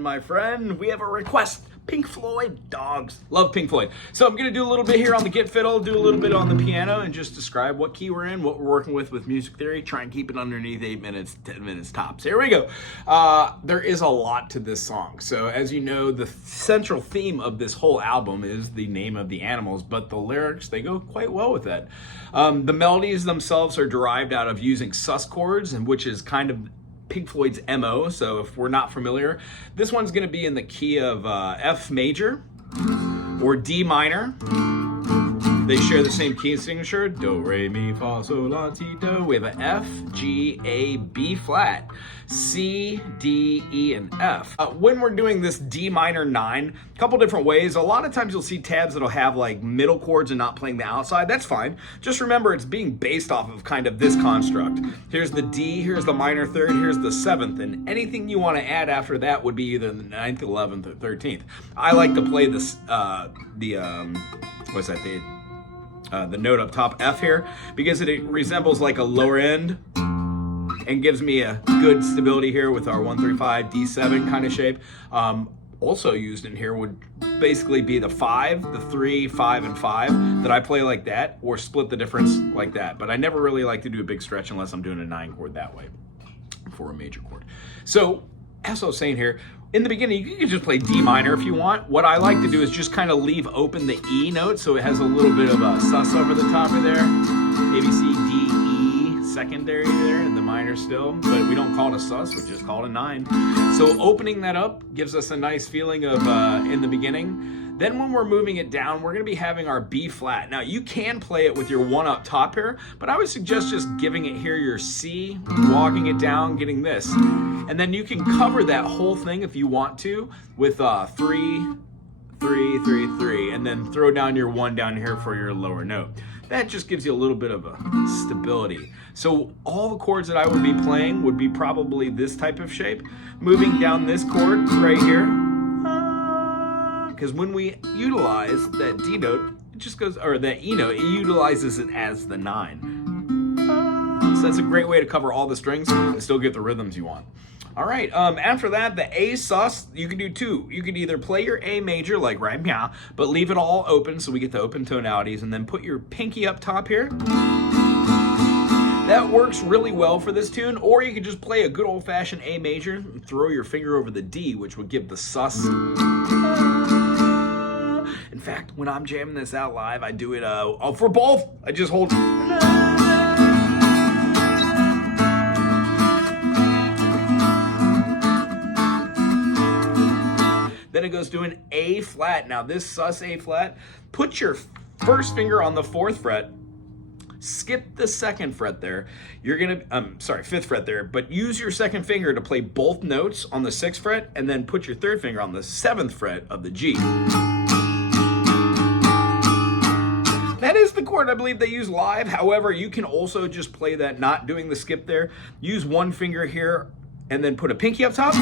my friend. We have a request. Pink Floyd, dogs. Love Pink Floyd. So I'm going to do a little bit here on the git fiddle, do a little bit on the piano, and just describe what key we're in, what we're working with music theory. Try and keep it underneath 8 minutes, 10 minutes tops. Here we go. There is a lot to this song. So as you know, the central theme of this whole album is the name of the animals, but the lyrics, they go quite well with that. The melodies themselves are derived out of using sus chords, and which is kind of Pink Floyd's MO, so if we're not familiar, this one's going to be in the key of F major or D minor. They share the same key signature, do, re, mi, fa, sol, la, ti, do. We have an F, G, A, B flat, C, D, E, and F. When we're doing this D minor 9, a couple different ways. A lot of times you'll see tabs that'll have like middle chords and not playing the outside. That's fine. Just remember it's being based off of kind of this construct. Here's the D, here's the minor third, here's the 7th, and anything you want to add after that would be either the 9th, 11th, or 13th. I like to play this, the note up top, F here, because it resembles like a lower end and gives me a good stability here with our 1, 3, 5, D7 kind of shape. Also used in here would basically be the 5, the 3, 5, and 5 that I play like that, or split the difference like that. But I never really like to do a big stretch unless I'm doing a 9 chord that way for a major chord. So as I was saying here, in the beginning, you can just play D minor if you want. What I like to do is just kind of leave open the E note so it has a little bit of a sus over the top of there. A, B, C, D, E, secondary there, and the minor still. But we don't call it a sus, we just call it a 9. So opening that up gives us a nice feeling of in the beginning. Then when we're moving it down, we're going to be having our B flat. Now you can play it with your 1 up top here, but I would suggest just giving it here your C, walking it down, getting this. And then you can cover that whole thing if you want to with 3, 3, 3, 3, and then throw down your 1 down here for your lower note. That just gives you a little bit of a stability. So all the chords that I would be playing would be probably this type of shape. Moving down this chord right here. Because when we utilize that D note, it just goes, or that E note, it utilizes it as the 9. So that's a great way to cover all the strings and still get the rhythms you want. All right, after that, the A sus, you can do 2. You can either play your A major, like right now, but leave it all open so we get the open tonalities, and then put your pinky up top here. That works really well for this tune, or you could just play a good old-fashioned A major and throw your finger over the D, which would give the sus. In fact, when I'm jamming this out live, I do it for both. I just hold. Then it goes to an A flat. Now this sus A flat, put your first finger on the 4th fret, skip the 2nd fret there. You're gonna, 5th fret there, but use your 2nd finger to play both notes on the 6th fret, and then put your 3rd finger on the 7th fret of the G. That is the chord I believe they use live. However, you can also just play that not doing the skip there. Use 1 finger here and then put a pinky up top.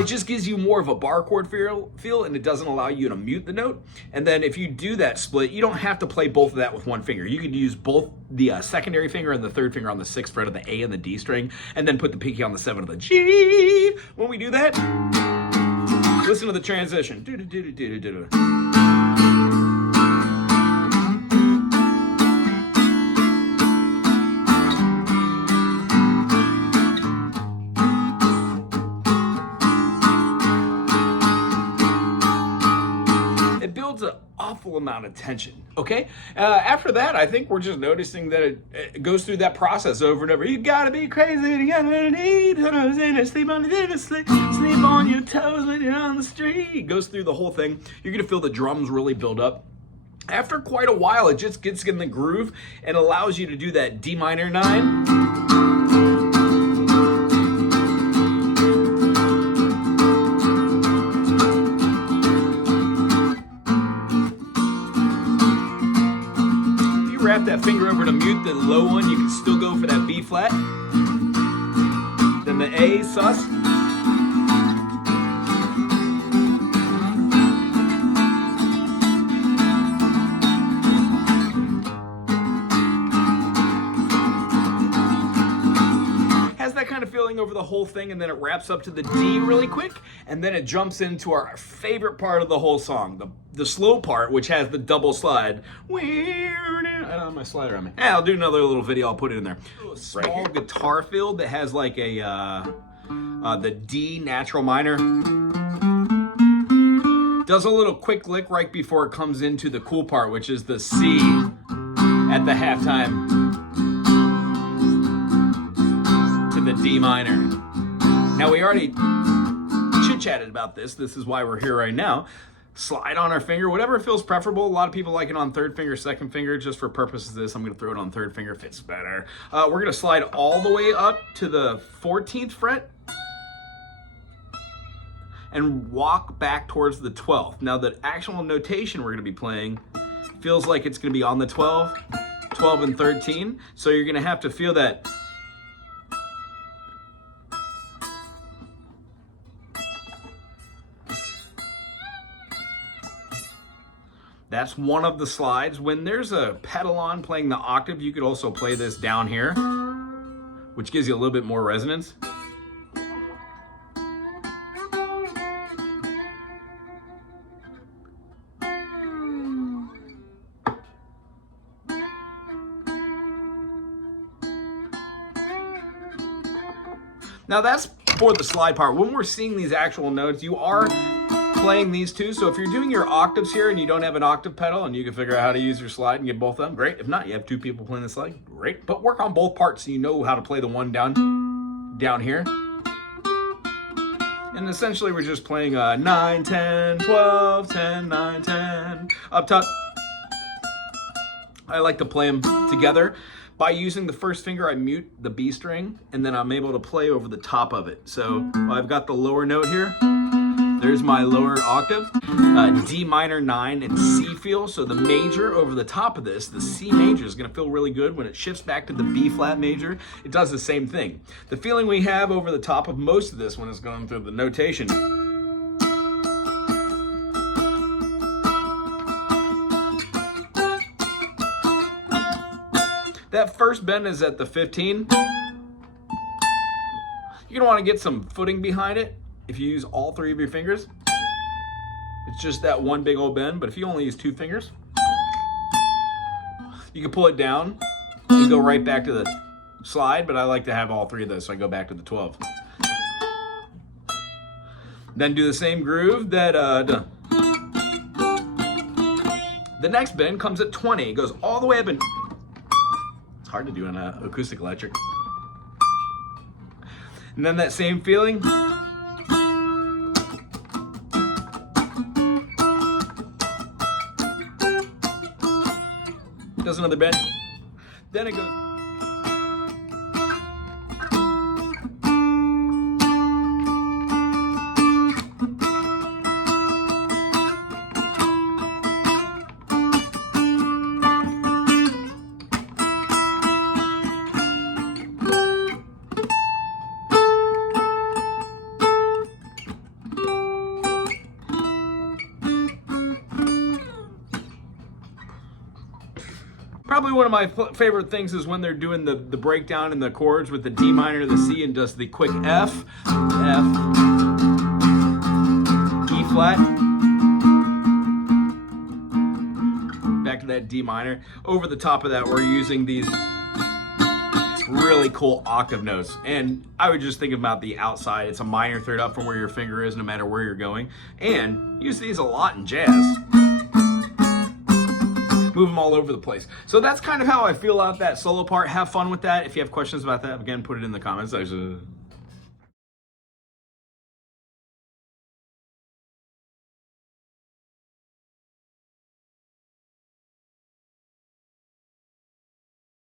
It just gives you more of a bar chord feel, and it doesn't allow you to mute the note. And then if you do that split, you don't have to play both of that with 1 finger. You could use both the secondary finger and the 3rd finger on the 6th fret of the A and the D string, and then put the pinky on the 7 of the G. When we do that, listen to the transition. An awful amount of tension. Okay, after that, I think we're just noticing that it goes through that process over and over. You gotta be crazy, you gotta need sleep on the sleep on your toes when you're on the street. It goes through the whole thing. You're gonna feel the drums really build up. After quite a while, it just gets in the groove and allows you to do that D minor 9. Wrap that finger over to mute the low one, you can still go for that B flat. Then the A sus. Has that kind of feeling over the whole thing, and then it wraps up to the D really quick, and then it jumps into our favorite part of the whole song, the slow part, which has the double slide. I don't have my slider on me. Yeah, I'll do another little video, I'll put it in there. A small guitar field that has like a the D natural minor. Does a little quick lick right before it comes into the cool part, which is the C at the halftime to the D minor. Now we already chit-chatted about this. This is why we're here right now. Slide on our finger, whatever feels preferable. A lot of people like it on third finger, second finger. Just for purposes of this, I'm gonna throw it on third finger, fits better. We're gonna slide all the way up to the 14th fret and walk back towards the 12th. Now the actual notation we're gonna be playing feels like it's gonna be on the 12, 12 and 13. So you're gonna have to feel that. That's one of the slides. When there's a pedal on playing the octave, you could also play this down here, which gives you a little bit more resonance. Now that's for the slide part. When we're seeing these actual notes, you are playing these two. So if you're doing your octaves here and you don't have an octave pedal and you can figure out how to use your slide and get both of them, great. If not, you have two people playing the slide, great. But work on both parts so you know how to play the one down here. And essentially we're just playing 9, 10, 12, 10, 9, 10, up top. I like to play them together. By using the first finger, I mute the B string, and then I'm able to play over the top of it. So I've got the lower note here. There's my lower octave, D minor 9 and C feel. So the major over the top of this, the C major is gonna feel really good. When it shifts back to the B flat major, it does the same thing. The feeling we have over the top of most of this when it's going through the notation, that first bend is at the 15. You're gonna wanna get some footing behind it if you use all three of your fingers. It's just that one big old bend, but if you only use two fingers, you can pull it down and go right back to the slide, but I like to have all three of those, so I go back to the 12. Then do the same groove that, the next bend comes at 20. It goes all the way up and it's hard to do in an acoustic electric. And then that same feeling. Does another bend. Then it goes. Probably one of my favorite things is when they're doing the breakdown in the chords with the D minor, the C, and just the quick F, F, E flat, back to that D minor. Over the top of that, we're using these really cool octave notes. And I would just think about the outside. It's a minor third up from where your finger is, no matter where you're going. And use these a lot in jazz. Move them all over the place. So that's kind of how I feel about that solo part. Have fun with that. If you have questions about that, again, put it in the comments section.